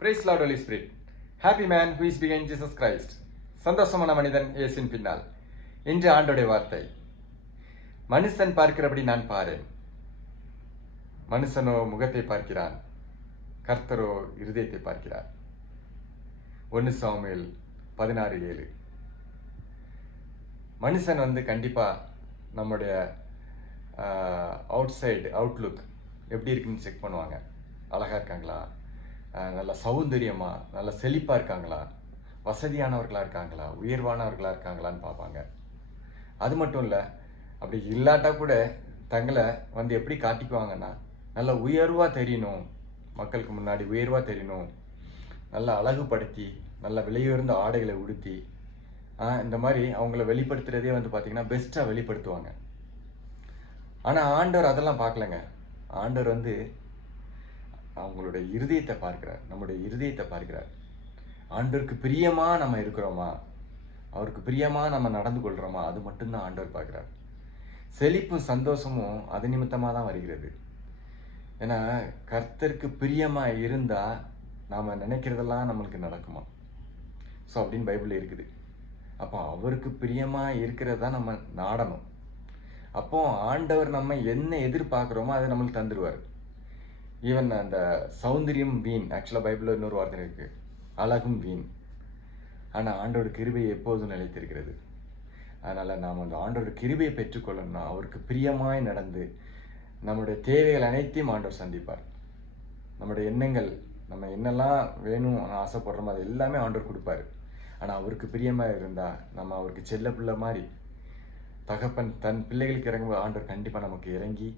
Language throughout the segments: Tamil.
Praise lord holy spirit happy man who is begin Jesus Christ சந்தோஷமான மனிதன் இயேசின் பின்னால். இன்று ஆண்டோடைய வார்த்தை. மனுஷன் பார்க்கிறபடி நான் பாரேன். மனுஷனோ முகத்தை பார்க்கிறான். கர்த்தரோ இருதயத்தை பார்க்கிறார். ஒன்று சாமுவேல் பதினாறு ஏழு. மனுஷன் வந்து கண்டிப்பாக நம்முடைய அவுட் சைடு அவுட்லுக் எப்படி இருக்குன்னு செக் பண்ணுவாங்க. அழகாக இருக்காங்களா? நல்ல சௌந்தரியமா நல்ல செழிப்பாக இருக்காங்களா? வசதியானவர்களாக இருக்காங்களா? உயர்வானவர்களாக இருக்காங்களான்னு பார்ப்பாங்க. அது மட்டும் இல்லை அப்படி இல்லாட்டா கூட தங்களை வந்து எப்படி காட்டிக்குவாங்கன்னா நல்ல உயர்வாக தெரியணும். மக்களுக்கு முன்னாடி உயர்வாக தெரியணும். நல்லா அழகுபடுத்தி நல்லா விலையுயர்ந்த ஆடைகளை உடுத்தி இந்த மாதிரி அவங்கள வெளிப்படுத்துகிறதே வந்து பார்த்திங்கன்னா பெஸ்ட்டாக வெளிப்படுத்துவாங்க. ஆனால் ஆண்டவர் அதெல்லாம் பார்க்கலங்க. ஆண்டவர் வந்து அவங்களுடைய இருதயத்தை பார்க்கிறார். நம்முடைய இருதயத்தை பார்க்கிறார். ஆண்டவருக்கு பிரியமாக நம்ம இருக்கிறோமா? அவருக்கு பிரியமாக நம்ம நடந்து கொள்கிறோமா அது மட்டும்தான் ஆண்டவர் பார்க்குறார். செழிப்பும் சந்தோஷமும் அது நிமித்தமாக தான் வருகிறது. ஏன்னா கர்த்தருக்கு பிரியமாக இருந்தால் நாம் நினைக்கிறதெல்லாம் நம்மளுக்கு நடக்குமா? ஸோ அப்படின்னு பைபிள் இருக்குது. அப்போ அவருக்கு பிரியமாக இருக்கிறது தான் நம்ம நாடணும். அப்போ ஆண்டவர் நம்ம என்ன எதிர்பார்க்குறோமோ அதை நம்மளுக்கு தந்துடுவார் ஈவன் அந்த சௌந்தரியம் வீண். ஆக்சுவலாக பைபிளில் இன்னொரு வார்த்தை இருக்கு. அழகும் வீண். ஆனால் ஆண்டோட கிருபை எப்போதும் நிலைத்திருக்கிறது. அதனால் நாம் அந்த ஆண்டோட கிருபையை பெற்றுக்கொள்ளணும்னா அவருக்கு பிரியமாய் நடந்து நம்முடைய தேவைகள் அனைத்தையும் ஆண்டவர் சந்திப்பார். நம்முடைய எண்ணங்கள் நம்ம என்னெல்லாம் வேணும் ஆசைப்படுறோமோ அது எல்லாமே ஆண்டவர் கொடுப்பாரு. ஆனால் அவருக்கு பிரியமாக இருந்தால் நம்ம அவருக்கு செல்ல பிள்ளை மாதிரி தகப்பன் தன் பிள்ளைகளுக்கு இறங்கும்போது ஆண்டவர் கண்டிப்பாக நமக்கு இறங்கி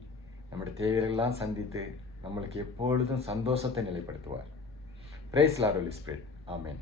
நம்முடைய தேவைகளெல்லாம் சந்தித்து நம்மளுக்கு எப்பொழுதும் சந்தோஷத்தை நிலைப்படுத்துவார். Praise lord holy spirit amen